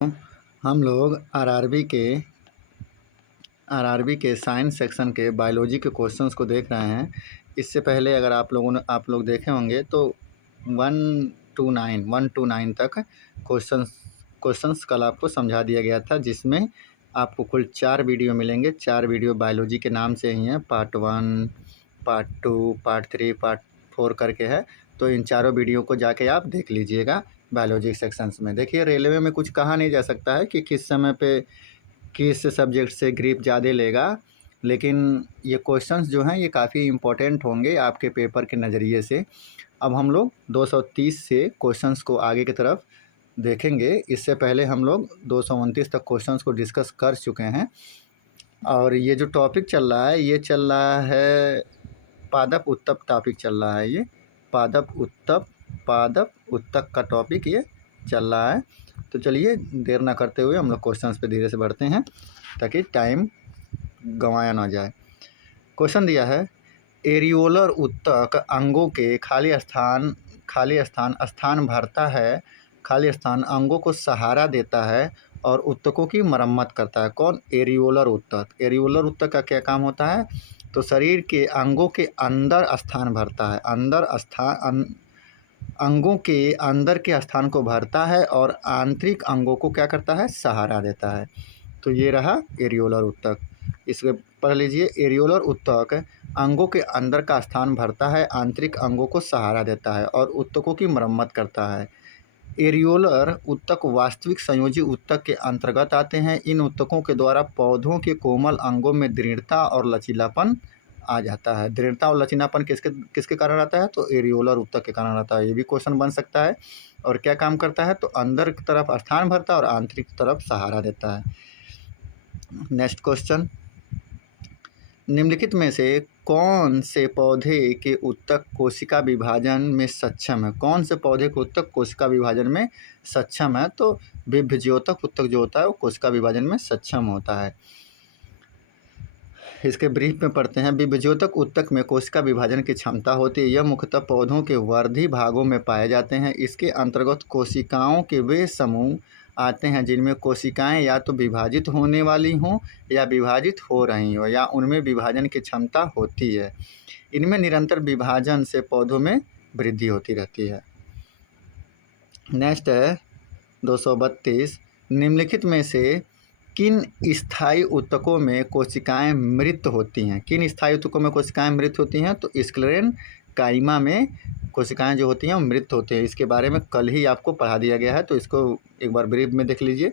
हम लोग आरआरबी के साइंस सेक्शन के बायोलॉजी के क्वेश्चंस को देख रहे हैं। इससे पहले अगर आप लोग देखे होंगे तो 1 to 9 तक क्वेश्चंस कल आपको समझा दिया गया था, जिसमें आपको कुल 4 वीडियो मिलेंगे। 4 वीडियो बायोलॉजी के नाम से ही हैं, पार्ट 1, पार्ट 2, पार्ट 3, पार्ट 4 करके है। तो इन चारों वीडियो को जाके आप देख लीजिएगा बायोलॉजी सेक्शंस में। देखिए, रेलवे में कुछ कहा नहीं जा सकता है कि किस समय पे किस सब्जेक्ट से ग्रिप ज़्यादा लेगा, लेकिन ये क्वेश्चंस जो हैं ये काफ़ी इम्पोर्टेंट होंगे आपके पेपर के नज़रिए से। अब हम लोग 230 से क्वेश्चंस को आगे की तरफ देखेंगे। इससे पहले हम लोग 229 तक क्वेश्चंस को डिस्कस कर चुके हैं। और ये जो टॉपिक चल रहा है, ये चल रहा है पादप उत्तक टॉपिक चल रहा है। ये पादप उत्तक का टॉपिक ये चल रहा है। तो चलिए देर ना करते हुए हम लोग क्वेश्चंस पे धीरे से बढ़ते हैं, ताकि टाइम गंवाया ना जाए। क्वेश्चन दिया है, एरियोलर उत्तक अंगों के स्थान भरता है, खाली स्थान अंगों को सहारा देता है और उत्तकों की मरम्मत करता है। कौन? एरियोलर उत्तक। एरियोलर उत्तक का क्या काम होता है? तो शरीर के अंगों के अंदर स्थान भरता है, अंगों के अंदर के स्थान को भरता है और आंतरिक अंगों को क्या करता है? सहारा देता है। तो ये रहा एरियोलर उत्तक। इसको पढ़ लीजिए। एरियोलर उत्तक अंगों के अंदर का स्थान भरता है, आंतरिक अंगों को सहारा देता है और उत्तकों की मरम्मत करता है। एरियोलर उत्तक वास्तविक संयोजी उत्तक के अंतर्गत आते हैं। इन उत्तकों के द्वारा पौधों के कोमल अंगों में दृढ़ता और लचीलापन आ जाता है। दृढ़ता और लचीलापन किसके कारण आता है? तो एरियोलर उत्तक के कारण आता है। ये भी क्वेश्चन बन सकता है। और क्या काम करता है? तो अंदर की तरफ स्थान भरता है और आंतरिक तरफ सहारा देता है। नेक्स्ट क्वेश्चन, निम्नलिखित में से कौन से पौधे के उत्तक कोशिका विभाजन में सक्षम है? कौन से पौधे के उत्तक कोशिका विभाजन में सक्षम है? तो विभज्योतक उत्तक जो होता है वो कोशिका विभाजन में सक्षम होता है। इसके ब्रीफ में पढ़ते हैं। विभज्योतक उत्तक में कोशिका विभाजन की क्षमता होती है। यह मुख्यतः पौधों के वर्धी भागों में पाए जाते हैं। इसके अंतर्गत कोशिकाओं के वे समूह आते हैं जिनमें कोशिकाएं या तो विभाजित होने वाली हों या विभाजित हो रही हों या उनमें विभाजन की क्षमता होती है। इनमें निरंतर विभाजन से पौधों में वृद्धि होती रहती है। नेक्स्ट है 232, निम्नलिखित में से किन स्थायी उत्तकों में कोशिकाएं मृत होती हैं? किन स्थायी उत्तकों में कोशिकाएं मृत होती हैं? तो स्क्लेरेन काइमा में कोशिकाएं जो होती हैं वो मृत होती हैं। इसके बारे में कल ही आपको पढ़ा दिया गया है, तो इसको एक बार ब्रीफ में देख लीजिए।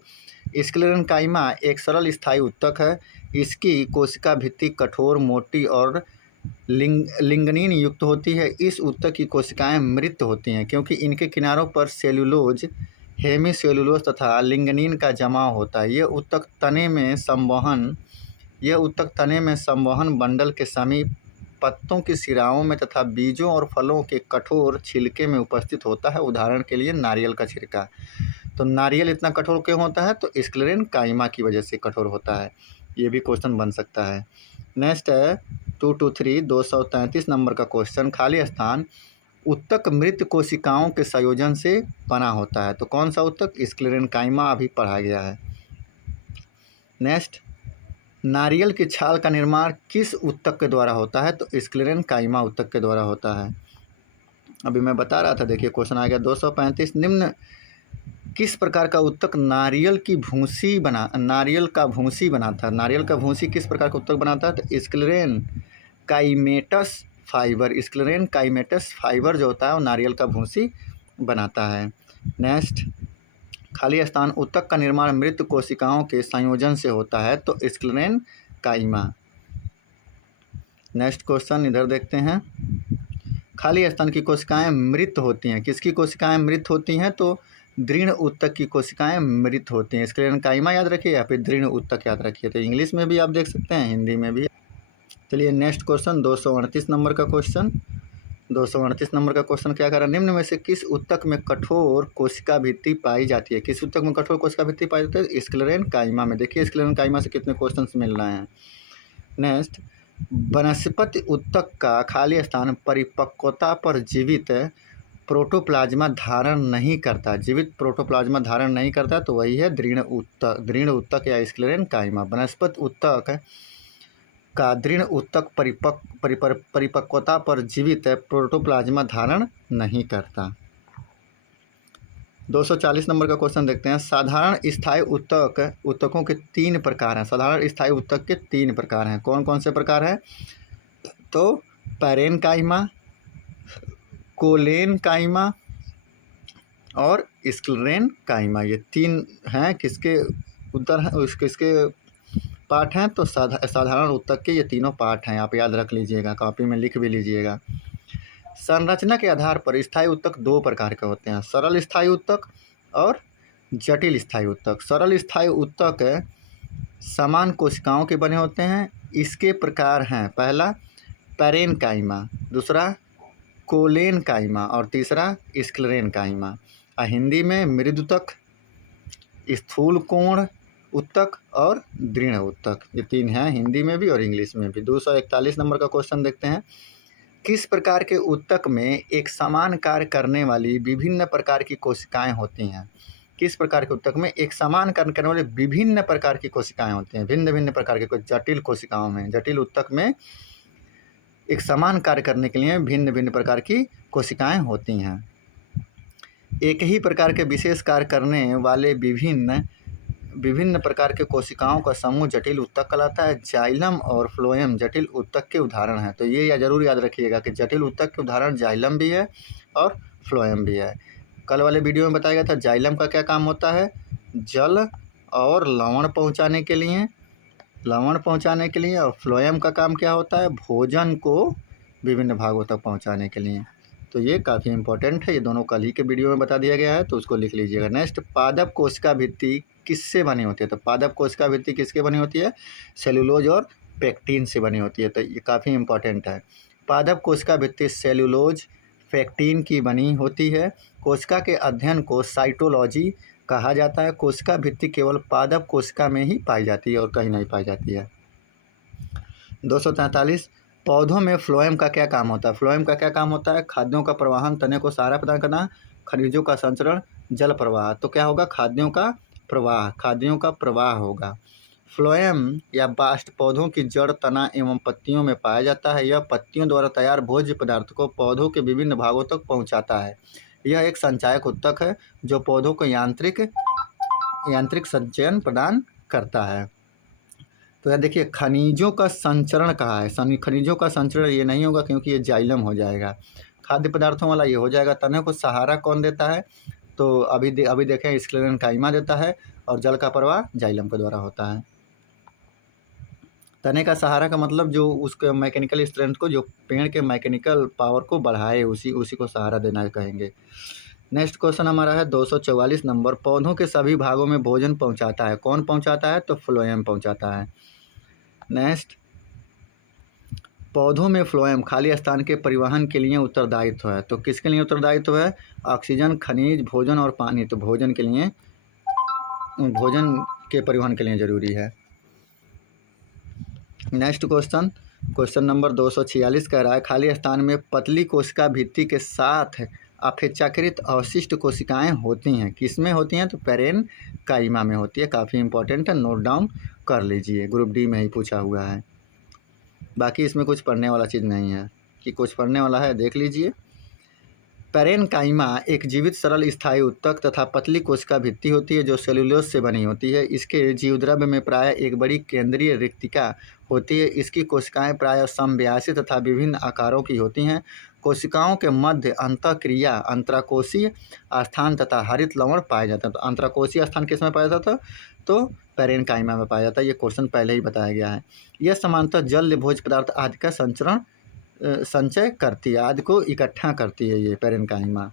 स्क्लेरेन काइमा एक सरल स्थायी उत्तक है। इसकी कोशिका भित्ति कठोर, मोटी और लिंगनीन युक्त होती है। इस उत्तक की कोशिकाएं मृत होती हैं क्योंकि इनके किनारों पर सेल्यूलोज, हेमीसेल्यूलोज तथा लिंगनीन का जमाव होता है। यह उत्तक तने में संवहन बंडल के समीप, पत्तों की शिराओं में तथा बीजों और फलों के कठोर छिलके में उपस्थित होता है। उदाहरण के लिए नारियल का छिलका। तो नारियल इतना कठोर क्यों होता है? तो स्क्लेरेन काइमा की वजह से कठोर होता है। ये भी क्वेश्चन बन सकता है। नेक्स्ट है 223, 233 नंबर का क्वेश्चन, खाली स्थान उत्तक मृत कोशिकाओं के संयोजन से बना होता है। तो कौन सा उत्तक? स्क्लेरेन काइमा अभी पढ़ा गया है। नेक्स्ट, नारियल की छाल का निर्माण किस उत्तक के द्वारा होता है? तो स्क्लेरेन काइमा उत्तक के द्वारा होता है। अभी मैं बता रहा था, देखिए क्वेश्चन आ गया 235, निम्न किस प्रकार का उत्तक नारियल का भूसी बनाता? नारियल का भूसी किस प्रकार का उत्तक बनाता है? तो स्क्लेरेन काइमेटस फाइबर। स्क्लेरेन काइमेटस फाइबर जो होता है वो नारियल का भूसी बनाता है। नेक्स्ट, खाली स्थान उत्तक का निर्माण मृत कोशिकाओं के संयोजन से होता है। तो स्क्लेरेन काइमा। नेक्स्ट क्वेश्चन इधर देखते हैं। खाली स्थान की कोशिकाएं मृत होती हैं। किसकी कोशिकाएं मृत होती हैं? तो दृढ़ उत्तक की कोशिकाएं मृत होती हैं। स्क्लेरेन काइमा याद रखिए या फिर दृढ़ उत्तक याद रखिए। तो इंग्लिश में भी आप देख सकते हैं, हिंदी में भी। चलिए नेक्स्ट क्वेश्चन 238 नंबर का क्वेश्चन। 238 नंबर का क्वेश्चन क्या कर रहा है? निम्न में से किस उत्तक में कठोर कोशिका भित्ति पाई जाती है? किस उत्तक में कठोर कोशिका भित्ति पाई जाती है? स्क्लेरेन काइमा में। देखिए स्क्लेरेन काइमा से कितने क्वेश्चन मिल रहे हैं। नेक्स्ट, वनस्पति उत्तक का खाली स्थान परिपक्वता पर जीवित प्रोटोप्लाज्मा धारण नहीं करता, जीवित प्रोटोप्लाज्मा धारण नहीं करता, तो वही है दृढ़ ऊतक या स्क्लेरेन काइमा। वनस्पति ऊतक का दृढ़ ऊतक परिपक्वता पर जीवित प्रोटोप्लाज्मा धारण नहीं करता। 240 नंबर का क्वेश्चन देखते हैं। साधारण स्थायी ऊतकों के 3 प्रकार हैं। साधारण स्थायी ऊतक के 3 प्रकार हैं। कौन कौन से प्रकार हैं? तो पैरेनकाइमा, कोलेनकाइमा और स्क्लेरेनकाइमा, ये 3 हैं। किसके उत्तर हैं, किसके पार्ट हैं? तो साधारण ऊतक के ये तीनों पार्ट हैं। आप याद रख लीजिएगा, कॉपी में लिख भी लीजिएगा। संरचना के आधार पर स्थायी ऊतक 2 प्रकार के होते हैं, सरल स्थायी ऊतक और जटिल स्थायी ऊतक। सरल स्थायी ऊतक समान कोशिकाओं के बने होते हैं। इसके प्रकार हैं, पहला पैरेनकाइमा, दूसरा कोलेनकाइमा और तीसरा स्क्लेरेनकाइमा। हिंदी में मृदुतक, स्थूल कोण ऊतक और दृढ़ ऊतक, ये 3 हैं हिंदी में भी और इंग्लिश में भी। 241 नंबर का क्वेश्चन देखते हैं। किस प्रकार के ऊतक में एक समान कार्य करने वाली विभिन्न प्रकार की कोशिकाएं होती हैं? किस प्रकार के ऊतक में एक समान कार्य करने वाली विभिन्न प्रकार की कोशिकाएं होती हैं? भिन्न भिन्न प्रकार के, कुछ जटिल कोशिकाओं में, जटिल ऊतक में एक समान कार्य करने के लिए भिन्न भिन्न प्रकार की कोशिकाएं होती हैं। एक ही प्रकार के विशेष कार्य करने वाले विभिन्न प्रकार के कोशिकाओं का समूह जटिल ऊतक कहलाता है। जाइलम और फ्लोएम जटिल ऊतक के उदाहरण हैं। तो ये जरूर याद रखिएगा कि जटिल ऊतक के उदाहरण जाइलम भी है और फ्लोएम भी है। कल वाले वीडियो में बताया गया था जाइलम का क्या काम होता है, जल और लवण पहुंचाने के लिए, और फ्लोएम का काम क्या होता है, भोजन को विभिन्न भागों तक पहुँचाने के लिए। तो ये काफ़ी इंपॉर्टेंट है, ये दोनों कल ही के वीडियो में बता दिया गया है, तो उसको लिख लीजिएगा। नेक्स्ट, पादप कोशिका भित्ति किससे बनी होती है? तो पादप कोशिका भित्ति किसके बनी होती है? सेलुलोज और पेक्टिन से बनी होती है। तो ये काफ़ी इंपॉर्टेंट है। पादप कोशिका भित्ति सेलुलोज, पेक्टिन की बनी होती है। कोशिका के अध्ययन को साइटोलॉजी कहा जाता है। कोशिका भित्ति केवल पादप कोशिका में ही पाई जाती है और कहीं नहीं पाई जाती है। 243, पौधों में फ्लोएम का क्या काम होता है? फ्लोएम का क्या काम होता है? खाद्यों का प्रवाहन, तने को सहारा प्रदान करना, खनिजों का संचरण, जल प्रवाह। तो क्या होगा? खाद्यों का प्रवाह होगा। फ्लोएम या बास्ट पौधों की जड़, तना एवं पत्तियों में पाया जाता है। यह पत्तियों द्वारा तैयार भोज्य पदार्थ को पौधों के विभिन्न भागों तक पहुंचाता है। यह एक संचायक ऊतक है जो पौधों को यांत्रिक संचयन प्रदान करता है। तो यह देखिए, खनिजों का संचरण कहा है। खनिजों का संचरण ये नहीं होगा क्योंकि ये जाइलम हो जाएगा। खाद्य पदार्थों वाला ये हो जाएगा। तने को सहारा कौन देता है? तो अभी देखें, स्क्लेरेनकाइमा देता है और जल का प्रवाह जाइलम के द्वारा होता है। तने का सहारा का मतलब जो उसके मैकेनिकल स्ट्रेंथ को, जो पेड़ के मैकेनिकल पावर को बढ़ाए, उसी को सहारा देना कहेंगे। नेक्स्ट क्वेश्चन हमारा है 244 नंबर। पौधों के सभी भागों में भोजन पहुंचाता है। कौन पहुंचाता है? तो फ्लोएम पहुंचाता है। नेक्स्ट, पौधों में फ्लोएम खाली स्थान के परिवहन के लिए उत्तरदायित्व है। तो किसके लिए उत्तरदायित्व है? ऑक्सीजन, खनिज, भोजन और पानी। तो भोजन के परिवहन के लिए जरूरी है। नेक्स्ट क्वेश्चन नंबर 246 कह रहा है, खाली स्थान में पतली कोशिका भित्ति के साथ अपेक्षाकृत अवशिष्ट कोशिकाएं होती हैं। किस में होती हैं? तो पैरेनकाइमा में होती है। काफ़ी इंपॉर्टेंट है, नोट डाउन कर लीजिए, ग्रुप डी में ही पूछा हुआ है। बाकी इसमें कुछ पढ़ने वाला चीज़ नहीं है कि कुछ पढ़ने वाला है, देख लीजिए। पैरेनकाइमा एक जीवित सरल स्थायी ऊतक तथा पतली कोशिका भित्ति होती है जो सेलुलोज से बनी होती है। इसके जीवद्रव्य में प्रायः एक बड़ी केंद्रीय रिक्तिका होती है। इसकी कोशिकाएं प्रायः समव्यासी तथा विभिन्न आकारों की होती हैं। कोशिकाओं के मध्य अंतःक्रिया, अंतराकोशीय स्थान तथा हरित लवण पाए जाते हैं। तो अंतराकोशीय स्थान किस में पाया जाता है? तो पैरेनकाइमा में पाया जाता है। ये क्वेश्चन पहले ही बताया गया है। यह समानतः जल, भोज्य पदार्थ आदि का संचय करती है, आदि को इकट्ठा करती है ये पैरेनकाइमा।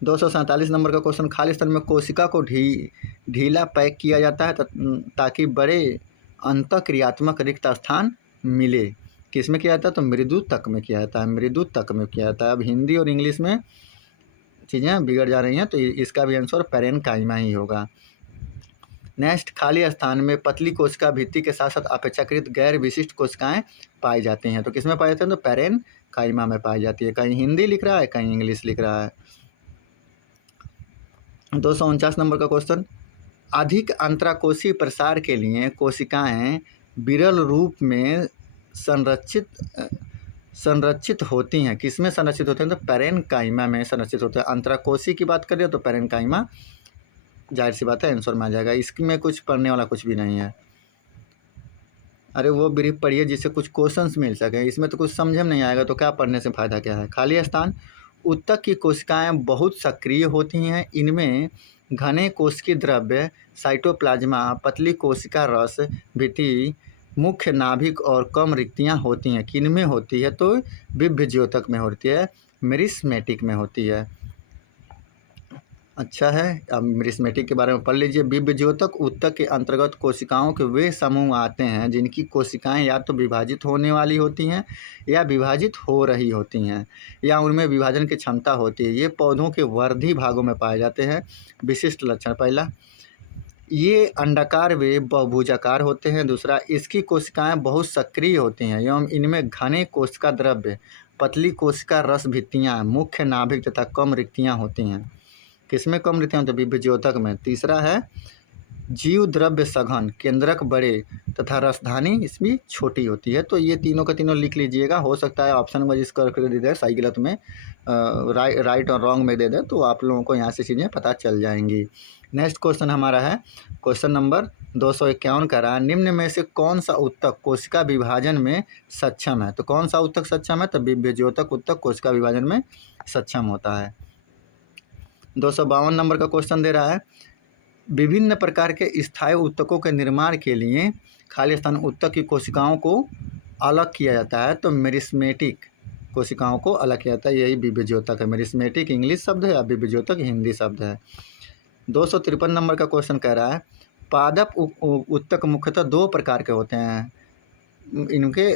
247 नंबर का क्वेश्चन, खाली स्थान में कोशिका को ढीला पैक किया जाता है ताकि बड़े अंतःक्रियात्मक रिक्त स्थान मिले। किस में किया जाता है? तो मृदुतक में किया जाता है। अब हिंदी और इंग्लिश में चीज़ें बिगड़ जा रही हैं, तो इसका भी आंसर पैरेनकाइमा ही होगा। नेक्स्ट, खाली स्थान में पतली कोशिका भित्ति के साथ साथ अपेक्षाकृत गैर विशिष्ट कोशिकाएं पाई जाती हैं। तो किसमें पाई जाती हैं? तो पैरेन काइमा में पाई जाती है। कहीं हिंदी लिख रहा है, कहीं इंग्लिश लिख रहा है। 249 नंबर का क्वेश्चन, अधिक अंतराकोशीय प्रसार के लिए कोशिकाएं विरल रूप में संरक्षित होती हैं। किसमें संरक्षित होते हैं? तो पैरेनकाइमा में संरक्षित होते हैं। अंतराकोशी की बात करें तो पैरेनकाइमा, जाहिर सी बात है आंसर में आ जाएगा। इसमें कुछ पढ़ने वाला कुछ भी नहीं है। अरे वो ब्रीफ पढ़िए जिससे कुछ क्वेश्चंस मिल सके, इसमें तो कुछ समझ में नहीं आएगा तो क्या पढ़ने से फ़ायदा क्या है। खाली स्थान, उत्तक की कोशिकाएं बहुत सक्रिय होती हैं। इनमें घने कोशिकीय द्रव्य, साइटोप्लाज्मा, पतली कोशिका रस भित्ति, मुख्य नाभिक और कम रिक्तियां होती हैं। किनमें होती है? तो विभ्रज्योतक में होती है, मेरिस्मेटिक में होती है। अच्छा है, अब मेरिस्मेटिक के बारे में पढ़ लीजिए। विभ्रज्योतक उत्तक के अंतर्गत कोशिकाओं के वे समूह आते हैं जिनकी कोशिकाएं या तो विभाजित होने वाली होती हैं या विभाजित हो रही होती हैं या उनमें विभाजन की क्षमता होती है। ये पौधों के वर्धी भागों में पाए जाते हैं। विशिष्ट लक्षण, पहला, ये अंडाकार वे बहुभुजाकार होते हैं। दूसरा, इसकी कोशिकाएं बहुत सक्रिय होती हैं एवं इनमें घने कोशिका द्रव्य, पतली कोशिका रस भित्तियाँ, मुख्य नाभिक तथा कम रिक्तियाँ होती हैं। किसमें कम रिक्तियाँ होती हैं? विभ्रज्योतक में। तीसरा है, जीव द्रव्य सघन, केंद्रक बड़े तथा रसधानी इसमें छोटी होती है। तो ये तीनों का तीनों लिख लीजिएगा। हो सकता है ऑप्शन वाइज करके दे दे, सही गलत में राइट और रॉन्ग में दे दे, तो आप लोगों को यहाँ से चीज़ें पता चल जाएंगी। नेक्स्ट क्वेश्चन हमारा है क्वेश्चन नंबर 251 का रहा, निम्न में से कौन सा उत्तक कोशिका विभाजन में सक्षम है? तो कौन सा उत्तक सक्षम है? तो विभ्रज्योतक उत्तक कोशिका विभाजन में सक्षम होता है। 252 नंबर का क्वेश्चन दे रहा है, विभिन्न प्रकार के स्थायी उत्तकों के निर्माण के लिए खाली स्थान उत्तक की कोशिकाओं को अलग किया जाता है। तो मेरिस्मेटिक कोशिकाओं को अलग किया जाता है, यही विभ्रज्योतक है। मेरिस्मेटिक इंग्लिश शब्द है या विभ्रज्योतक हिंदी शब्द है। 253 नंबर का क्वेश्चन कह रहा है, पादप उत्तक मुख्यतः दो प्रकार के होते हैं, इनके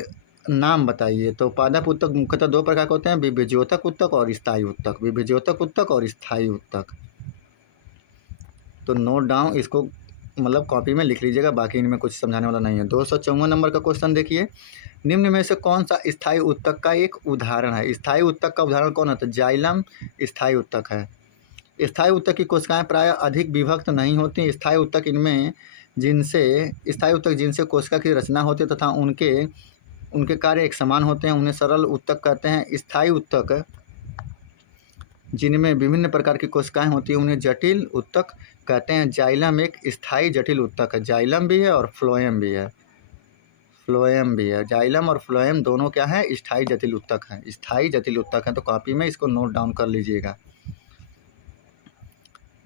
नाम बताइए। तो पादप उत्तक मुख्यतः दो प्रकार के होते हैं, विभ्रज्योतक उत्तक और स्थायी उत्तक। विभ्रज्योतक उत्तक और स्थायी उत्तक। तो नोट डाउन, इसको मतलब कॉपी में लिख लीजिएगा, बाकी इनमें कुछ समझाने वाला नहीं है। 254 नंबर का क्वेश्चन देखिए, निम्न में से कौन सा स्थायी उत्तक का एक उदाहरण है? स्थायी उत्तक का उदाहरण कौन है? तो जाइलम स्थायी उत्तक है। स्थायी उत्तक की कोशिकाएं प्रायः अधिक विभक्त नहीं होती। स्थायी उत्तक जिनसे कोशिका की रचना होती है तथा उनके कार्य एक समान होते हैं, उन्हें सरल उत्तक कहते हैं। स्थायी उत्तक जिनमें विभिन्न प्रकार की कोशिकाएं होती हैं उन्हें जटिल उत्तक कहते हैं। जाइलम एक स्थायी जटिल उत्तक है। जाइलम भी है और फ्लोएम भी है। जाइलम और फ्लोएम दोनों क्या है? स्थायी जटिल उत्तक है। स्थायी जटिल उत्तक है, तो कॉपी में इसको नोट डाउन कर लीजिएगा।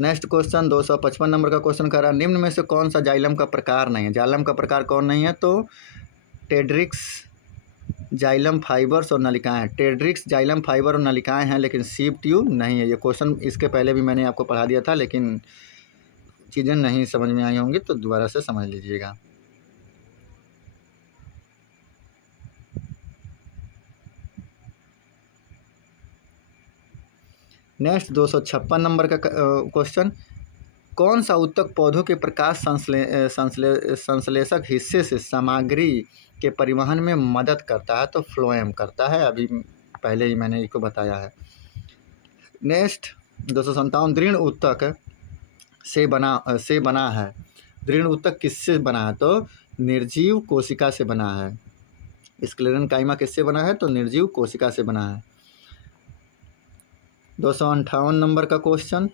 नेक्स्ट क्वेश्चन 255 नंबर का क्वेश्चन कर रहा है, निम्न में से कौन सा जाइलम का प्रकार नहीं है? जाइलम का प्रकार कौन नहीं है? तो टेड्रिक्स, जाइलम फाइबर्स और नलिकाएं। टेड्रिक्स जाइलम फाइबर और नलिकाएं हैं, लेकिन सीप ट्यूब नहीं है। ये क्वेश्चन इसके पहले भी मैंने आपको पढ़ा दिया था, लेकिन चीज़ें नहीं समझ में आई होंगी तो दोबारा से समझ लीजिएगा। नेक्स्ट 256 नंबर का क्वेश्चन, कौन सा उत्तक पौधों के प्रकाश संश्लेषक हिस्से से सामग्री के परिवहन में मदद करता है? तो फ्लोएम करता है, अभी पहले ही मैंने इसको बताया है। नेक्स्ट 257, दृढ़ उत्तक से बना है। दृढ़ उत्तक किससे बना है? तो निर्जीव कोशिका से बना है। स्क्लेरेनकाइमा किससे बना है? तो निर्जीव कोशिका से बना है। 258 नंबर का क्वेश्चन,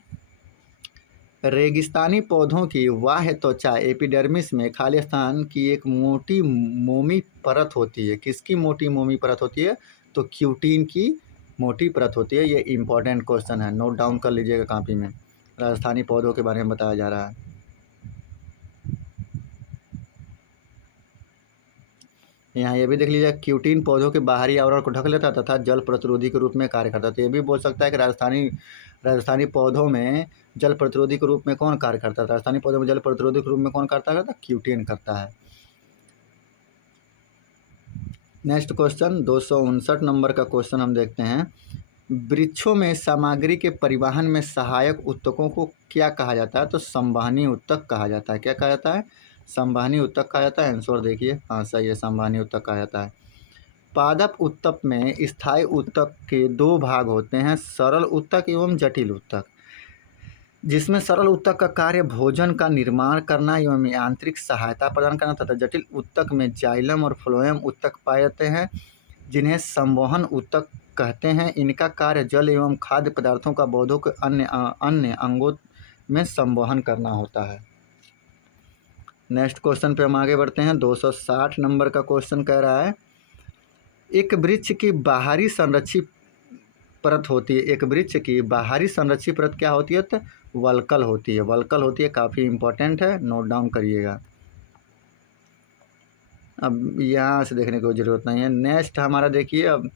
रेगिस्तानी पौधों की बाह्य त्वचा एपिडर्मिस में खाली स्थान की एक मोटी मोमी परत होती है। किसकी मोटी मोमी परत होती है? तो क्यूटीन की मोटी परत होती है। ये इंपॉर्टेंट क्वेश्चन है, नोट डाउन कर लीजिएगा कॉपी में। राजस्थानी पौधों के बारे में बताया जा रहा है। यहाँ ये भी देख लीजिए, क्यूटीन पौधों के बाहरी आवरण को ढक लेता तथा जल प्रतिरोधी के रूप में कार्य करता। तो ये भी बोल सकता है कि राजस्थानी पौधों में जल प्रतिरोधी के रूप में कौन कार्य करता है? राजस्थानी पौधों में जल प्रतिरोधी के रूप में कौन करता है? क्यूटीन करता है। नेक्स्ट क्वेश्चन 259 नंबर का क्वेश्चन हम देखते हैं, वृक्षों में सामग्री के परिवहन में सहायक ऊतकों को क्या कहा जाता है? तो संवहनी ऊतक कहा जाता है। क्या कहा जाता है? संवहनी ऊतक कहा जाता है। आंसर देखिए, हाँ सही है, संवहनी ऊतक कहा जाता है। पादप ऊतक में स्थायी ऊतक के दो भाग होते हैं, सरल ऊतक एवं जटिल ऊतक, जिसमें सरल ऊतक का कार्य भोजन का निर्माण करना एवं यांत्रिक सहायता प्रदान करना तथा जटिल ऊतक में जाइलम और फ्लोएम ऊतक पाए जाते हैं, जिन्हें संवहन ऊतक कहते हैं। इनका कार्य जल एवं खाद्य पदार्थों का पौधों के अन्य अंगों में संवहन करना होता है। नेक्स्ट क्वेश्चन पे हम आगे बढ़ते हैं। 260 नंबर का क्वेश्चन कह रहा है, एक वृक्ष की बाहरी संरक्षित परत होती है। एक वृक्ष की बाहरी संरक्षित परत क्या होती है? तो वल्कल होती है। वल्कल होती है, काफ़ी इंपॉर्टेंट है, नोट डाउन करिएगा। अब यहाँ से देखने की ज़रूरत नहीं है। नेक्स्ट हमारा देखिए, अब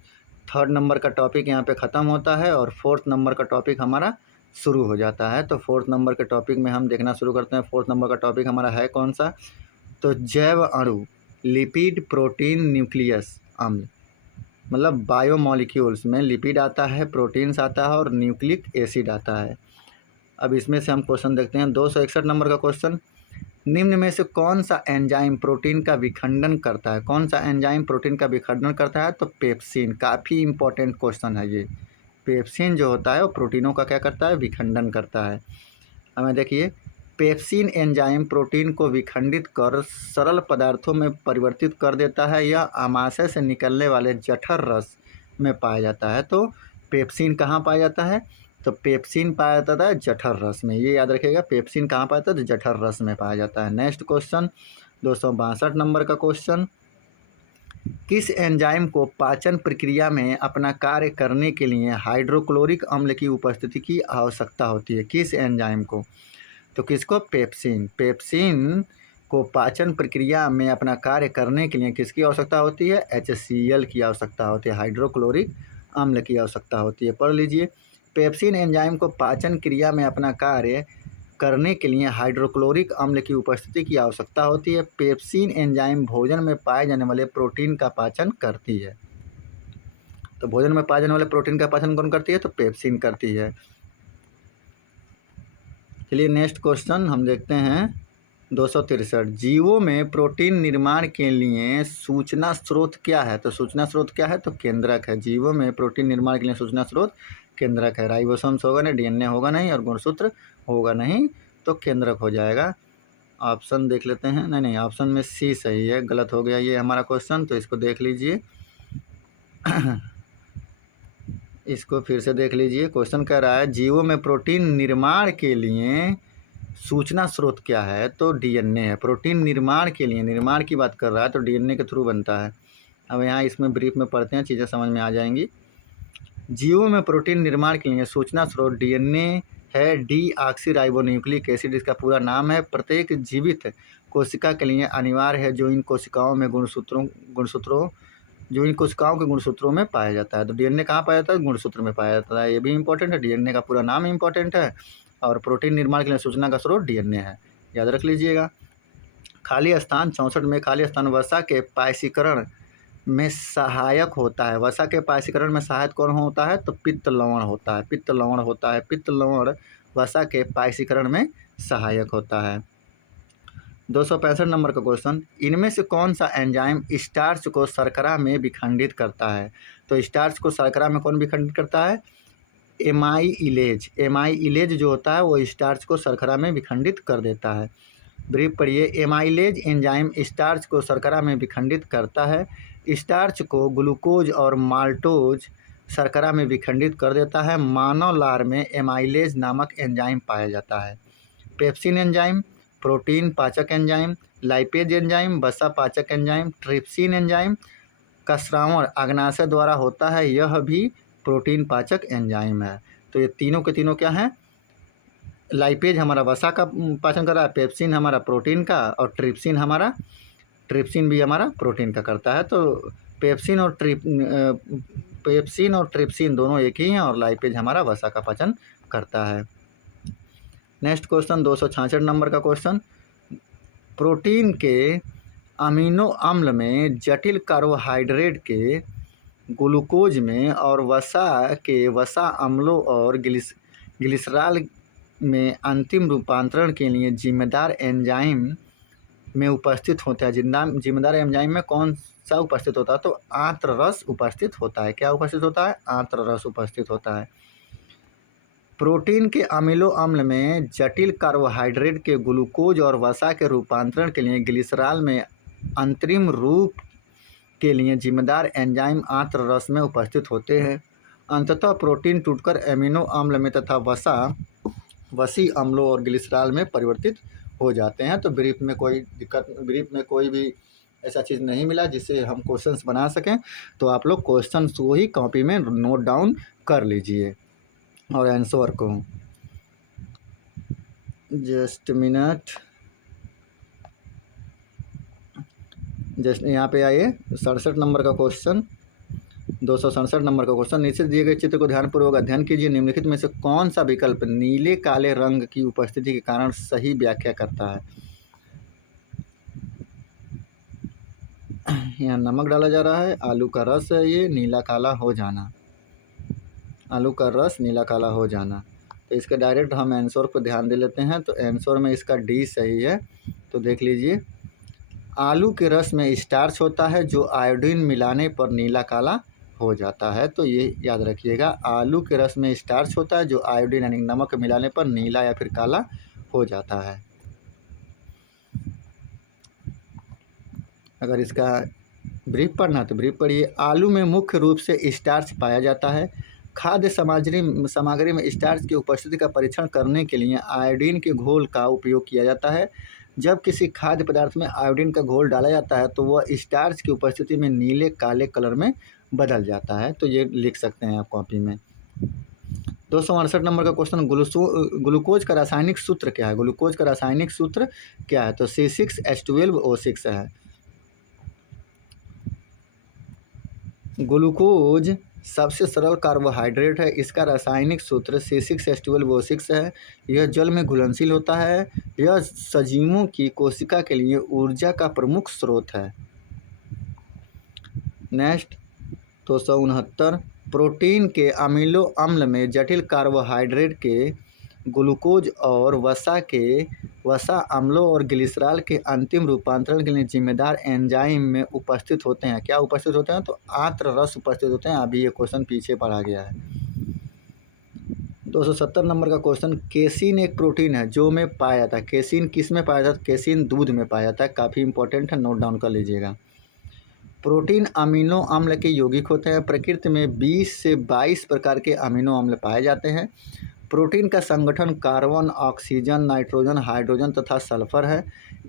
3rd नंबर का टॉपिक यहाँ पे ख़त्म होता है और 4th नंबर का टॉपिक हमारा शुरू हो जाता है। तो 4th नंबर के टॉपिक में हम देखना शुरू करते हैं। 4th नंबर का टॉपिक हमारा है कौन सा? तो जैव अणु, लिपिड, प्रोटीन, न्यूक्लियस अम्ल, मतलब बायोमॉलिक्यूल्स में लिपिड आता है, प्रोटीन्स आता है और न्यूक्लिक एसिड आता है। अब इसमें से हम क्वेश्चन देखते हैं। 261 नंबर का क्वेश्चन, निम्न में से कौन सा एंजाइम प्रोटीन का विखंडन करता है? कौन सा एंजाइम प्रोटीन का विखंडन करता है? तो पेप्सिन। काफ़ी इंपॉर्टेंट क्वेश्चन है ये। पेप्सिन जो होता है वो प्रोटीनों का क्या करता है? विखंडन करता है। हमें देखिए, पेप्सिन एंजाइम प्रोटीन को विखंडित कर सरल पदार्थों में परिवर्तित कर देता है। यह आमाशय से निकलने वाले जठर रस में पाया जाता है। तो पेप्सिन कहाँ पाया जाता है? तो पेप्सिन पाया जाता है जठर रस में। ये याद रखिएगा, पेप्सिन कहाँ पाया जाता है? तो जठर रस में पाया जाता है। नेक्स्ट क्वेश्चन 262 नंबर का क्वेश्चन, किस एंजाइम को पाचन प्रक्रिया में अपना कार्य करने के लिए हाइड्रोक्लोरिक अम्ल की उपस्थिति की आवश्यकता होती है? किस एंजाइम को? तो किसको? पेप्सिन। पेप्सिन को पाचन प्रक्रिया में अपना कार्य करने के लिए किसकी आवश्यकता होती है? HCl की आवश्यकता होती है, हाइड्रोक्लोरिक अम्ल की आवश्यकता होती है। पढ़ लीजिए, पेप्सिन एंजाइम को पाचन क्रिया में अपना कार्य करने के लिए हाइड्रोक्लोरिक अम्ल की उपस्थिति की आवश्यकता होती है। पेप्सिन एंजाइम भोजन में पाए जाने वाले प्रोटीन का पाचन करती है। तो भोजन में पाए जाने वाले प्रोटीन का पाचन कौन करती है? तो पेप्सिन करती है। चलिए नेक्स्ट क्वेश्चन हम देखते हैं। 263, जीवों में प्रोटीन निर्माण के लिए सूचना स्रोत क्या है? तो सूचना स्रोत क्या है? तो केंद्रक है। जीवों में प्रोटीन निर्माण के लिए सूचना स्रोत केंद्रक है। राइबोसोम्स होगा नहीं, DNA होगा नहीं और गुणसूत्र होगा नहीं, तो केंद्रक हो जाएगा। ऑप्शन देख लेते हैं। नहीं, ऑप्शन में C सही है, गलत हो गया ये हमारा क्वेश्चन, तो इसको देख लीजिए। इसको फिर से देख लीजिए। क्वेश्चन कह रहा है, जीवों में प्रोटीन निर्माण के लिए सूचना स्रोत क्या है? तो DNA है। प्रोटीन निर्माण के लिए, निर्माण की बात कर रहा है तो DNA के थ्रू बनता है। अब यहाँ इसमें ब्रीफ में पढ़ते हैं, चीज़ें समझ में आ जाएंगी। जीवों में प्रोटीन निर्माण के लिए सूचना स्रोत DNA है। डीऑक्सीराइबोन्यूक्लिक एसिड इसका पूरा नाम है। प्रत्येक जीवित कोशिका के लिए अनिवार्य है, जो इन कोशिकाओं के गुणसूत्रों में पाया जाता है। तो DNA कहाँ पाया जाता है? गुणसूत्र में पाया जाता है। ये भी इंपॉर्टेंट है, DNA का पूरा नाम इंपॉर्टेंट है और प्रोटीन निर्माण के लिए सूचना का स्रोत DNA है, याद रख लीजिएगा। खाली स्थान 64 में, खाली स्थान वसा के पायसीकरण में सहायक होता है। वसा के पायसीकरण में सहायक कौन होता है? तो पित्त लवण होता है। पित्त लवण होता है। पित्त लवण वसा के पायसीकरण में सहायक होता है। 265 नंबर का क्वेश्चन, इनमें से कौन सा एंजाइम स्टार्च को शर्करा में विखंडित करता है? तो स्टार्च को शर्करा में कौन विखंडित करता है? एमाइलेज। एमाइलेज जो होता है वो स्टार्च को शर्करा में विखंडित कर देता है। ब्रीफ पढ़िए, एमाइलेज एंजाइम स्टार्च को शर्करा में विखंडित करता है। स्टार्च को ग्लूकोज और माल्टोज शर्करा में विखंडित कर देता है। मानव लार में एमाइलेज नामक एंजाइम पाया जाता है। पेप्सिन एंजाइम, प्रोटीन पाचक एंजाइम, लाइपेज एंजाइम, वसा पाचक एंजाइम, ट्रिप्सिन एंजाइम का स्रावण अग्नाशय द्वारा होता है, यह भी प्रोटीन पाचक एंजाइम है। तो ये तीनों के तीनों क्या हैं? लाइपेज हमारा वसा का पाचन कर रहा है, पेप्सिन हमारा प्रोटीन का और ट्रिप्सिन भी हमारा प्रोटीन का करता है। तो पेप्सिन और ट्रिप्सिन दोनों एक ही हैं और लाइपेज हमारा वसा का पाचन करता है। नेक्स्ट क्वेश्चन 266 नंबर का क्वेश्चन, प्रोटीन के अमीनो अम्ल में जटिल कार्बोहाइड्रेट के ग्लूकोज में और वसा के वसा अम्लों और ग्लिसरॉल में अंतिम रूपांतरण के लिए जिम्मेदार एंजाइम में उपस्थित होता है। जिम्मेदार एंजाइम में कौन सा उपस्थित होता है? तो आंत्र रस उपस्थित होता है। क्या उपस्थित होता है? आंत्र रस उपस्थित होता है। प्रोटीन के अमीनो अम्ल में जटिल कार्बोहाइड्रेट के ग्लूकोज और वसा के रूपांतरण के लिए ग्लिसरॉल में अंतरिम रूप के लिए जिम्मेदार एंजाइम आंत्र रस में उपस्थित होते हैं। अंततः प्रोटीन टूटकर अमीनो अम्ल में तथा वसी अम्लों और ग्लिसरॉल में परिवर्तित हो जाते हैं। तो ब्रीफ में कोई भी ऐसा चीज़ नहीं मिला जिससे हम क्वेश्चंस बना सकें, तो आप लोग क्वेश्चंस को ही कॉपी में नोट डाउन कर लीजिए और आंसर को। जस्ट मिनट, जस्ट यहाँ पे आइए 67 नंबर का क्वेश्चन, 267 नंबर का क्वेश्चन। नीचे दिए गए चित्र को ध्यानपूर्वक अध्ययन कीजिए। निम्नलिखित में से कौन सा विकल्प नीले काले रंग की उपस्थिति के कारण सही व्याख्या करता है? यहाँ नमक डाला जा रहा है, आलू का रस है, ये नीला काला हो जाना, आलू का रस नीला काला हो जाना। तो इसका डायरेक्ट हम आंसर पर ध्यान दे लेते हैं। तो आंसर में इसका डी सही है। तो देख लीजिए, आलू के रस में स्टार्च होता है जो आयोडीन मिलाने पर नीला काला हो जाता है। तो ये याद रखिएगा, आलू के रस में स्टार्च होता है जो आयोडीन यानी नमक मिलाने पर नीला या फिर काला हो जाता है। अगर इसका ब्रीफ पढ़ना तो ब्रीफ पढ़िए। आलू में मुख्य रूप से स्टार्च पाया जाता है। खाद्य सामग्री में स्टार्च की उपस्थिति का परीक्षण करने के लिए आयोडीन के घोल का उपयोग किया जाता है। जब किसी खाद्य पदार्थ में आयोडीन का घोल डाला जाता है तो वह स्टार्च की उपस्थिति में नीले काले कलर में बदल जाता है। तो ये लिख सकते हैं आप कॉपी में। 268 नंबर का क्वेश्चन, ग्लूकोज का रासायनिक सूत्र क्या है? ग्लूकोज का रासायनिक सूत्र क्या है? तो C6H12O6 है। ग्लूकोज सबसे सरल कार्बोहाइड्रेट है। इसका रासायनिक सूत्र C6H12O6 है। यह जल में घुलनशील होता है। यह सजीवों की कोशिका के लिए ऊर्जा का प्रमुख स्रोत है। नेक्स्ट 269, प्रोटीन के अमीनो अम्ल में जटिल कार्बोहाइड्रेट के ग्लूकोज और वसा अम्लों और ग्लिसरॉल के अंतिम रूपांतरण के लिए जिम्मेदार एंजाइम में उपस्थित होते हैं। क्या उपस्थित होते हैं? तो आंत्र रस उपस्थित होते हैं। अभी ये क्वेश्चन पीछे पढ़ा गया है। 270 नंबर का क्वेश्चन, केसिन एक प्रोटीन है जो में पाया जाता है। केसिन किस में पाया जाता है? केसिन दूध में पाया जाता है। काफ़ी इंपॉर्टेंट है, नोट डाउन कर लीजिएगा। प्रोटीन अमीनो अम्ल के यौगिक होते हैं। प्रकृति में 20 से 22 प्रकार के अमीनो अम्ल पाए जाते हैं। प्रोटीन का संगठन कार्बन, ऑक्सीजन, नाइट्रोजन, हाइड्रोजन तथा सल्फर है।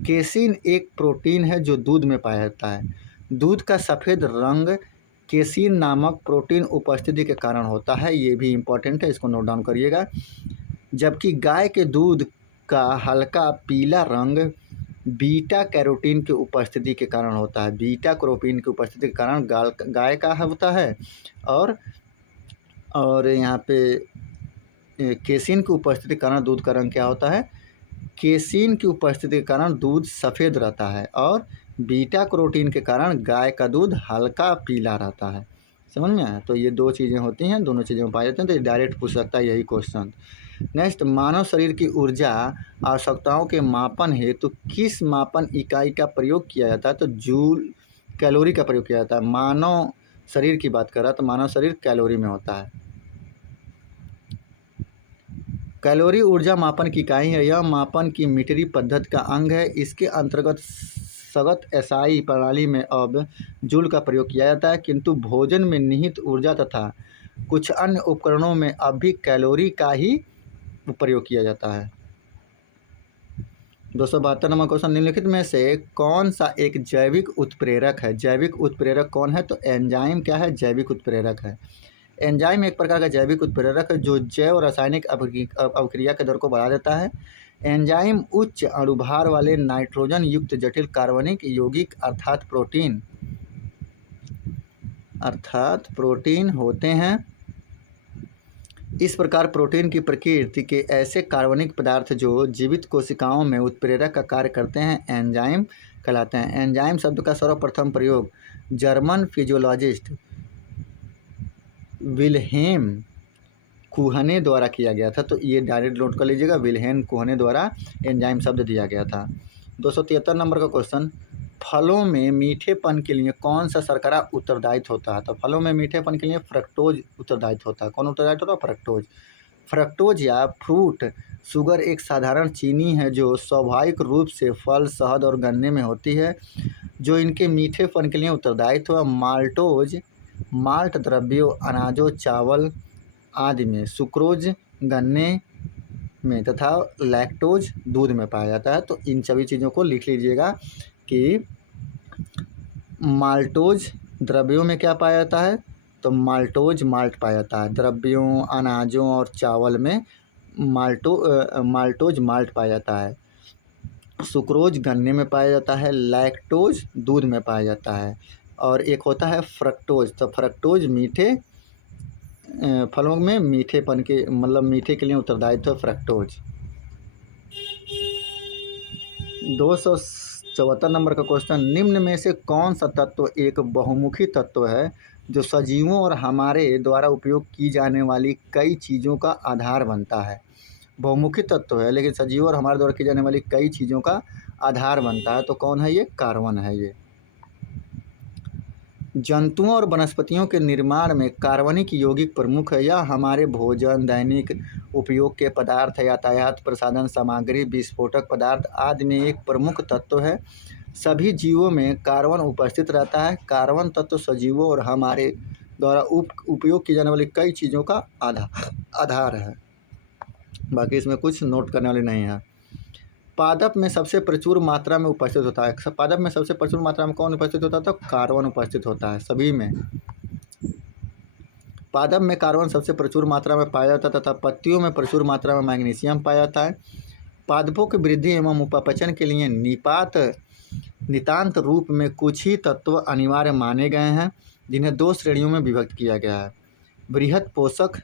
केसिन एक प्रोटीन है जो दूध में पाया जाता है। दूध का सफ़ेद रंग केसिन नामक प्रोटीन उपस्थिति के कारण होता है। ये भी इम्पोर्टेंट है, इसको नोट डाउन करिएगा। जबकि गाय के दूध का हल्का पीला रंग बीटा कैरोटीन की उपस्थिति के कारण होता है। बीटा कैरोटीन की उपस्थिति के कारण गाय का होता है। और यहाँ पे केसिन की उपस्थिति के कारण दूध का रंग क्या होता है? केसिन की उपस्थिति के कारण दूध सफ़ेद रहता है और बीटा कैरोटीन के कारण गाय का दूध हल्का पीला रहता है। समझ में आया? तो ये दो चीज़ें होती हैं, दोनों चीज़ें पाए जाते हैं। तो ये डायरेक्ट पूछ सकता है यही क्वेश्चन। नेक्स्ट, मानव शरीर की ऊर्जा आवश्यकताओं के मापन हेतु किस मापन इकाई का प्रयोग किया जाता है? तो जूल कैलोरी का प्रयोग किया जाता है। मानव शरीर की बात कर रहा है तो मानव शरीर कैलोरी में होता है। कैलोरी ऊर्जा मापन की इकाई है। यह मापन की मीटरी पद्धति का अंग है। इसके अंतर्गत सगत एसआई प्रणाली में अब जूल का प्रयोग किया जाता है, किंतु भोजन में निहित ऊर्जा तथा कुछ अन्य उपकरणों में अब भी कैलोरी का ही प्रयोग किया जाता है। 272 नंबर क्वेश्चन, निम्नलिखित में से कौन सा एक जैविक उत्प्रेरक है? जैविक उत्प्रेरक कौन है? तो एंजाइम क्या है? जैविक उत्प्रेरक है। एंजाइम एक प्रकार का जैविक उत्प्रेरक है जो जैव रासायनिक अभिक्रिया के दर को बढ़ा देता है। एंजाइम उच्च अणुभार वाले नाइट्रोजन युक्त जटिल कार्बनिक यौगिक अर्थात प्रोटीन होते हैं। इस प्रकार प्रोटीन की प्रकृति के ऐसे कार्बनिक पदार्थ जो जीवित कोशिकाओं में उत्प्रेरक का कार्य करते हैं एंजाइम कहलाते हैं। एंजाइम शब्द का सर्वप्रथम प्रयोग जर्मन फिजियोलॉजिस्ट विल्हेम कुहने द्वारा किया गया था। तो ये डायरेक्ट नोट कर लीजिएगा, विल्हेम कुहने द्वारा एंजाइम शब्द दिया गया था। 273 नंबर का क्वेश्चन, फलों में मीठेपन के लिए कौन सा शर्करा उत्तरदायित्व होता है? तो फलों में मीठेपन के लिए फ्रक्टोज उत्तरदायित्व होता है। कौन उत्तरदायित्व होता है? फ्रक्टोज। फ्रक्टोज या फ्रूट शुगर एक साधारण चीनी है जो स्वाभाविक रूप से फल, शहद और गन्ने में होती है, जो इनके मीठेपन के लिए उत्तरदायित्व है। माल्टोज माल्ट द्रव्यों, अनाजों, चावल आदि में, सुक्रोज गन्ने में तथा लैक्टोज दूध में पाया जाता है। तो इन सभी चीज़ों को लिख लीजिएगा कि माल्टोज द्रव्यों में क्या पाया जाता है? तो माल्टोज माल्ट पाया जाता है। द्रव्यों, अनाजों और चावल में माल्टोज माल्ट पाया जाता है। सुक्रोज गन्ने में पाया जाता है। लैक्टोज दूध में पाया जाता है। और एक होता है फ्रक्टोज। तो फ्रक्टोज मीठे फलों में मीठेपन के मतलब मीठे के लिए उत्तरदायित्व है फ्रक्टोज। 274 नंबर का क्वेश्चन, निम्न में से कौन सा तत्व एक बहुमुखी तत्व है जो सजीवों और हमारे द्वारा उपयोग की जाने वाली कई चीज़ों का आधार बनता है? बहुमुखी तत्व है लेकिन सजीवों और हमारे द्वारा की जाने वाली कई चीज़ों का आधार बनता है। तो कौन है ये? कार्बन है ये। जंतुओं और वनस्पतियों के निर्माण में कार्बनिक यौगिक प्रमुख है। यह हमारे भोजन, दैनिक उपयोग के पदार्थ, यातायात प्रसाधन सामग्री, विस्फोटक पदार्थ आदि में एक प्रमुख तत्व है। सभी जीवों में कार्बन उपस्थित रहता है। कार्बन तत्व सजीवों और हमारे द्वारा उपयोग की जाने वाली कई चीज़ों का आधार है। बाकी इसमें कुछ नोट करने वाली नहीं है। पादप में सबसे प्रचुर मात्रा में उपस्थित होता है। पादप में सबसे प्रचुर मात्रा में कौन उपस्थित होता है? तो कार्बन उपस्थित होता है सभी में। पादप में कार्बन सबसे प्रचुर मात्रा में पाया जाता है तथा पत्तियों में प्रचुर मात्रा में मैग्नीशियम पाया जाता है। पादपों की वृद्धि एवं उपापचन के लिए नितांत रूप में कुछ ही तत्व अनिवार्य माने गए हैं, जिन्हें दो श्रेणियों में विभक्त किया गया है। बृहद पोषक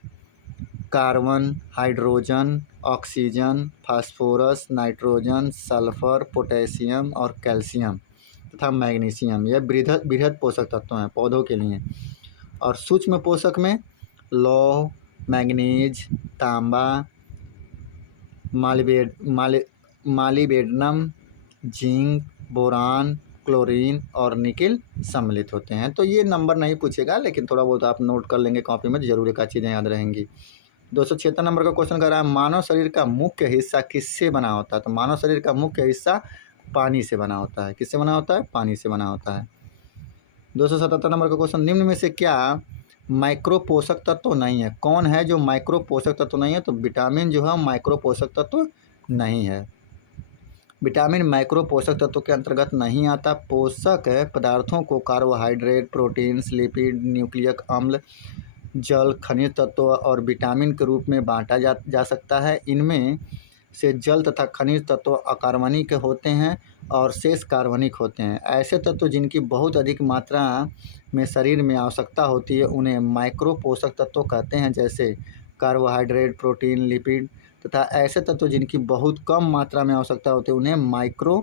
carbon, hydrogen, oxygen, phosphorus, nitrogen, sulphur, potassium और कैल्शियम तथा मैग्नीशियम, यह बृहद पोषक तत्व हैं पौधों के लिए। और सूक्ष्म पोषक में लौह, मैंगनीज, तांबा, मालिबेडनम, जिंक, बोरान, क्लोरीन और निकिल सम्मिलित होते हैं। तो ये नंबर नहीं पूछेगा लेकिन थोड़ा बहुत आप नोट कर लेंगे कॉपी में, जरूर एक चीज़ें याद रहेंगी। 276 नंबर का क्वेश्चन कर रहा है, मानव शरीर का मुख्य हिस्सा किससे बना होता है? तो मानव शरीर का मुख्य हिस्सा पानी से बना होता है। किससे बना होता है? पानी से बना होता है। 277 नंबर का क्वेश्चन, निम्न में से क्या माइक्रो पोषक तत्व नहीं है? कौन है जो माइक्रो पोषक तत्व नहीं है? तो विटामिन जो है माइक्रो पोषक तत्व नहीं है। विटामिन माइक्रो पोषक तत्व के अंतर्गत नहीं आता। पोषक पदार्थों को कार्बोहाइड्रेट, प्रोटीन्स, लिपिड, न्यूक्लिक अम्ल, जल, खनिज तत्व और विटामिन के रूप में बांटा जा सकता है। इनमें से जल तथा खनिज तत्व अकार्बनिक होते हैं और शेष कार्बनिक होते हैं। ऐसे तत्व जिनकी बहुत अधिक मात्रा में शरीर में आवश्यकता होती है उन्हें माइक्रो पोषक तत्व कहते हैं, जैसे कार्बोहाइड्रेट, प्रोटीन, लिपिड। तथा ऐसे तत्व जिनकी बहुत कम मात्रा में आवश्यकता होती है उन्हें माइक्रो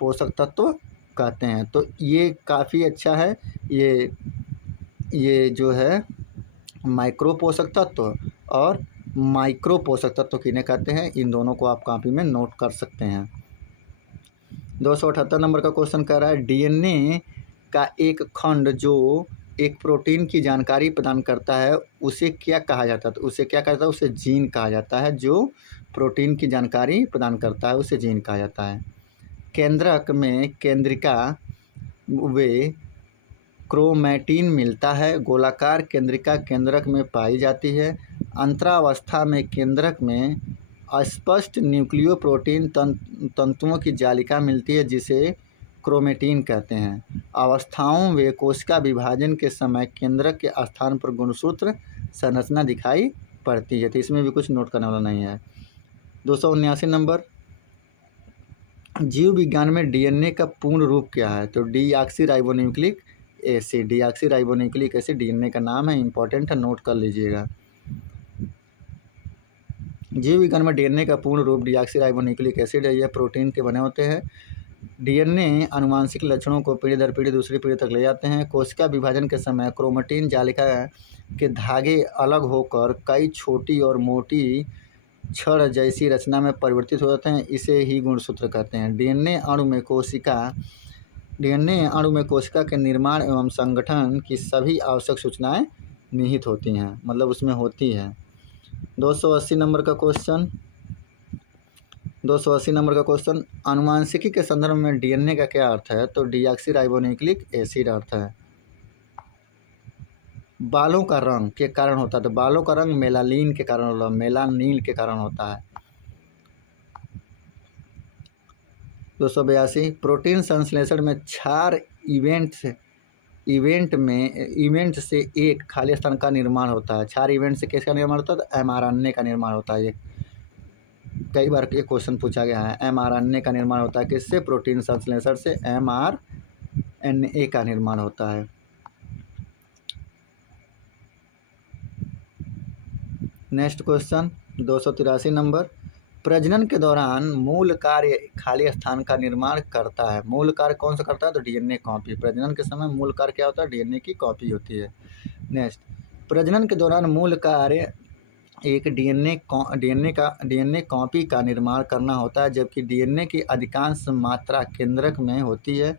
पोषक तत्व कहते हैं। तो ये काफ़ी अच्छा है। ये जो है माइक्रो पोषक तत्व और माइक्रो पोषक तत्व किन्हें कहते हैं, इन दोनों को आप कॉपी में नोट कर सकते हैं। 278 नंबर का क्वेश्चन कह रहा है, डीएनए का एक खंड जो एक प्रोटीन की जानकारी प्रदान करता है उसे क्या कहा जाता है? तो उसे क्या कहा जाता है? उसे जीन कहा जाता है। जो प्रोटीन की जानकारी प्रदान करता है उसे जीन कहा जाता है। केंद्रक में केंद्रिका वे क्रोमैटिन मिलता है। गोलाकार केंद्रिका केंद्रक में पाई जाती है। अंतरावस्था में केंद्रक में अस्पष्ट न्यूक्लियोप्रोटीन तंतुओं की जालिका मिलती है जिसे क्रोमैटिन कहते हैं। अवस्थाओं व कोशिका विभाजन के समय केंद्रक के स्थान पर गुणसूत्र संरचना दिखाई पड़ती है। तो इसमें भी कुछ नोट करने वाला नहीं है। 279 नंबर, जीव विज्ञान में डीएनए का पूर्ण रूप क्या है? तो deoxyribonucleic acid. Deoxyribonucleic acid DNA का नाम है, इंपॉर्टेंट है, नोट कर लीजिएगा। जीव विज्ञान में डीएनए का पूर्ण रूप डीऑक्सीराइबोन्यूक्लिक एसिड है। यह प्रोटीन के बने होते हैं डीएनए आनुवंशिक लक्षणों को पीढ़ी दर पीढ़ी दूसरी पीढ़ी तक ले जाते हैं। कोशिका विभाजन के समय क्रोमेटिन जालिका के धागे अलग होकर कई छोटी और मोटी छड़ जैसी रचना में परिवर्तित हो जाते हैं। इसे ही गुणसूत्र कहते हैं। डीएनए अणु में कोशिका के निर्माण एवं संगठन की सभी आवश्यक सूचनाएं निहित होती हैं, मतलब उसमें होती हैं। 280 नंबर का क्वेश्चन 280 नंबर का क्वेश्चन, आनुवंशिकी के संदर्भ में डीएनए का क्या अर्थ है? तो डीऑक्सीराइबोन्यूक्लिक एसिड अर्थ है। बालों का रंग के कारण होता है, तो बालों का रंग मेलानिन के कारण होता है। 282 प्रोटीन संश्लेषण में क्षार इवेंट से एक खाली स्थान का निर्माण होता है। क्षार इवेंट से किसका निर्माण होता है? तो एमआरएनए का निर्माण होता है। ये कई बार ये क्वेश्चन पूछा गया है। एमआरएनए का निर्माण होता है किससे? प्रोटीन संश्लेषण से एमआरएनए का निर्माण होता है। नेक्स्ट क्वेश्चन 283 नंबर, प्रजनन के दौरान मूल कार्य खाली स्थान का निर्माण करता है। मूल कार्य कौन सा करता है? तो डीएनए कॉपी। प्रजनन के समय मूल कार्य क्या होता है? डीएनए की कॉपी होती है। नेक्स्ट, प्रजनन के दौरान मूल कार्य एक डीएनए कॉपी का निर्माण करना होता है, जबकि डीएनए की अधिकांश मात्रा केंद्रक में होती है।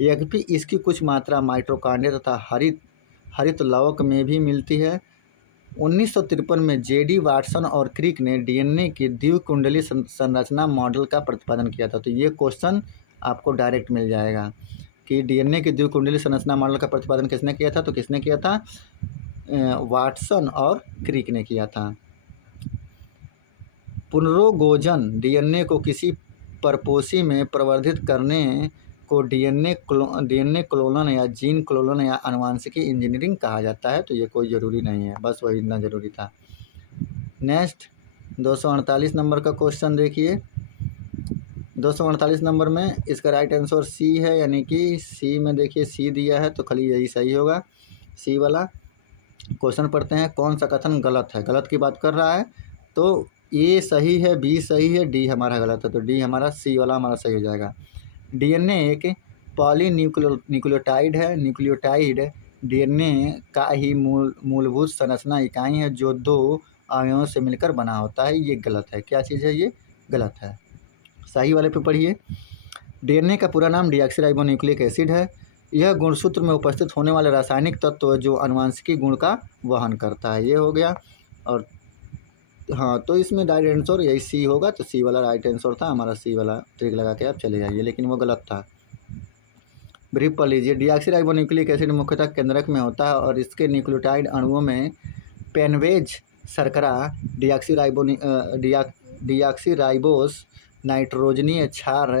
यद्यपि इसकी कुछ मात्रा माइटोकॉन्ड्रिया तथा हरित लवक में भी मिलती है। 1953 में जेडी वाटसन और क्रिक ने डीएनए की द्विकुंडली संरचना मॉडल का प्रतिपादन किया था। तो ये क्वेश्चन आपको डायरेक्ट मिल जाएगा कि डीएनए की द्विकुंडली संरचना मॉडल का प्रतिपादन किसने किया था? तो किसने किया था? वाटसन और क्रिक ने किया था। पुनरोगोजन डीएनए को किसी परपोषी में प्रवर्धित करने को डीएनए क्लोनन या जीन क्लोनन या आनुवंशिकी इंजीनियरिंग कहा जाता है। तो ये कोई ज़रूरी नहीं है, बस वही इतना ज़रूरी था। नेक्स्ट 248 नंबर का क्वेश्चन देखिए। 248 नंबर में इसका राइट आंसर सी है, यानी कि सी में देखिए सी दिया है तो खाली यही सही होगा, सी वाला। क्वेश्चन पढ़ते हैं, कौन सा कथन गलत है? गलत की बात कर रहा है, तो ए सही है, बी सही है, डी हमारा गलत है। तो डी हमारा, सी वाला हमारा सही हो जाएगा। डीएनए एक पॉलीन्यूक्लियोटाइड है। न्यूक्लियोटाइड डीएनए का ही मूलभूत संरचना इकाई है जो दो अवयवों से मिलकर बना होता है। ये गलत है। क्या चीज़ है? ये गलत है। सही वाले पे पढ़िए। डीएनए का पूरा नाम डीऑक्सीराइबोन्यूक्लिक एसिड है। यह गुणसूत्र में उपस्थित होने वाले रासायनिक तत्व जो आनुवंशिकी गुण का वहन करता है। ये हो गया। और हाँ, तो इसमें राइट आंसर यही सी होगा, तो सी वाला राइट आंसर था हमारा। सी वाला ट्रिक लगा के आप चले जाइए, लेकिन वो गलत था। ब्रीफ पढ़ लीजिए। डीऑक्सीराइबोन्यूक्लिक एसिड मुख्यतः केंद्रक में होता है और इसके न्यूक्लियोटाइड अणुओं में पेनवेज शर्करा, डीऑक्सीराइबोस, नाइट्रोजनीय क्षार,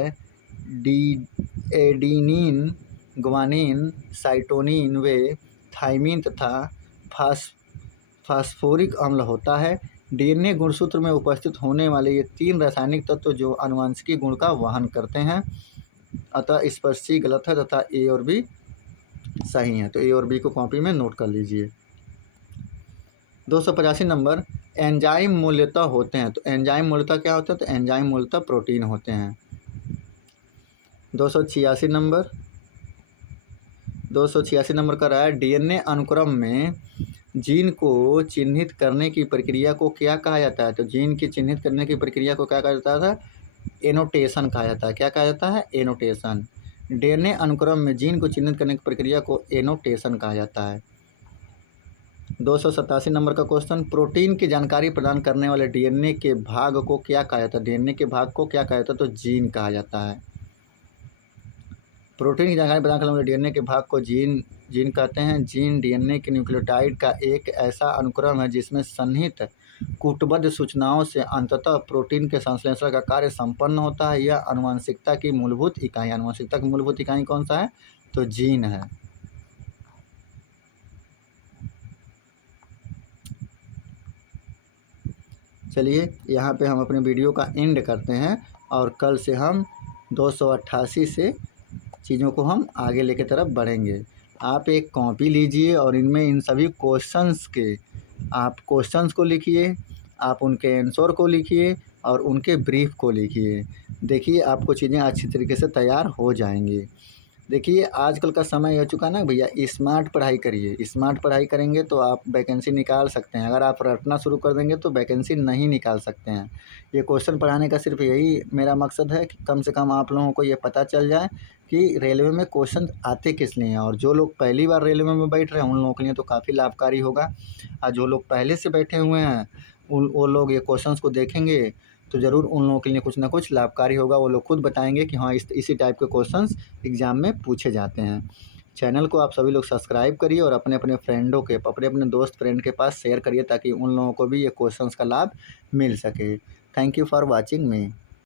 एडेनिन, ग्वानिन, साइटोनिन व थाइमिन तथा फास्फोरिक अम्ल होता है। डीएनए गुणसूत्र में उपस्थित होने वाले ये तीन रासायनिक तत्व जो आनुवंशिकी गुण का वहन करते हैं। अतः इस पर सी गलत है तथा ए और बी सही है। तो ए और बी को कॉपी में नोट कर लीजिए। 285 नंबर, एंजाइम मूलतः होते हैं। तो एंजाइम मूलतः क्या होता है? तो एंजाइम मूलतः प्रोटीन होते हैं। 286 नंबर का रहा है, डीएनए अनुक्रम में जीन को चिन्हित करने की प्रक्रिया को क्या कहा जाता है? तो जीन की चिन्हित करने की प्रक्रिया को क्या कहा जाता है? एनोटेशन कहा जाता है। क्या कहा जाता है? एनोटेशन। डीएनए अनुक्रम में जीन को चिन्हित करने की प्रक्रिया को एनोटेशन कहा जाता है। 287 नंबर का क्वेश्चन, प्रोटीन की जानकारी प्रदान करने वाले डीएनए के भाग को क्या कहा जाता है? डीएनए के भाग को क्या कहा जाता है? तो जीन कहा जाता है। प्रोटीन की जानकारी प्रदान करने वाले डीएनए के भाग को जीन कहते हैं। जीन डीएनए के न्यूक्लियोटाइड का एक ऐसा अनुक्रम है जिसमें सन्निहित कूटबद्ध सूचनाओं से अंततः प्रोटीन के संश्लेषण का कार्य संपन्न होता है। यह आनुवंशिकता की मूलभूत इकाई। आनुवंशिकता की मूलभूत इकाई कौन सा है? तो जीन है। चलिए यहाँ पे हम अपने वीडियो का एंड करते हैं और कल से हम 288 से चीज़ों को हम आगे लेके तरफ बढ़ेंगे। आप एक कॉपी लीजिए और इनमें इन सभी क्वेश्चंस के आप क्वेश्चंस को लिखिए, आप उनके आंसर को लिखिए और उनके ब्रीफ को लिखिए। देखिए आपको चीज़ें अच्छी तरीके से तैयार हो जाएंगी। देखिए आजकल का समय हो चुका है ना भैया, स्मार्ट पढ़ाई करिए। स्मार्ट पढ़ाई करेंगे तो आप वैकेंसी निकाल सकते हैं। अगर आप रटना शुरू कर देंगे तो वैकेंसी नहीं निकाल सकते हैं। ये क्वेश्चन पढ़ाने का सिर्फ यही मेरा मकसद है कि कम से कम आप लोगों को ये पता चल जाए कि रेलवे में क्वेश्चन आते किस लिए हैं। और जो लोग पहली बार रेलवे में बैठ रहे हैं उन लोगों के लिए तो काफ़ी लाभकारी होगा। और जो लोग पहले से बैठे हुए हैं उन वो लोग ये क्वेश्चंस को देखेंगे तो ज़रूर उन लोगों के लिए कुछ ना कुछ लाभकारी होगा। वो लोग खुद बताएंगे कि हाँ इसी टाइप के क्वेश्चंस एग्ज़ाम में पूछे जाते हैं। चैनल को आप सभी लोग सब्सक्राइब करिए और अपने अपने फ्रेंडों के अपने अपने दोस्त फ्रेंड के पास शेयर करिए ताकि उन लोगों को भी ये क्वेश्चंस का लाभ मिल सके। Thank you for watching me.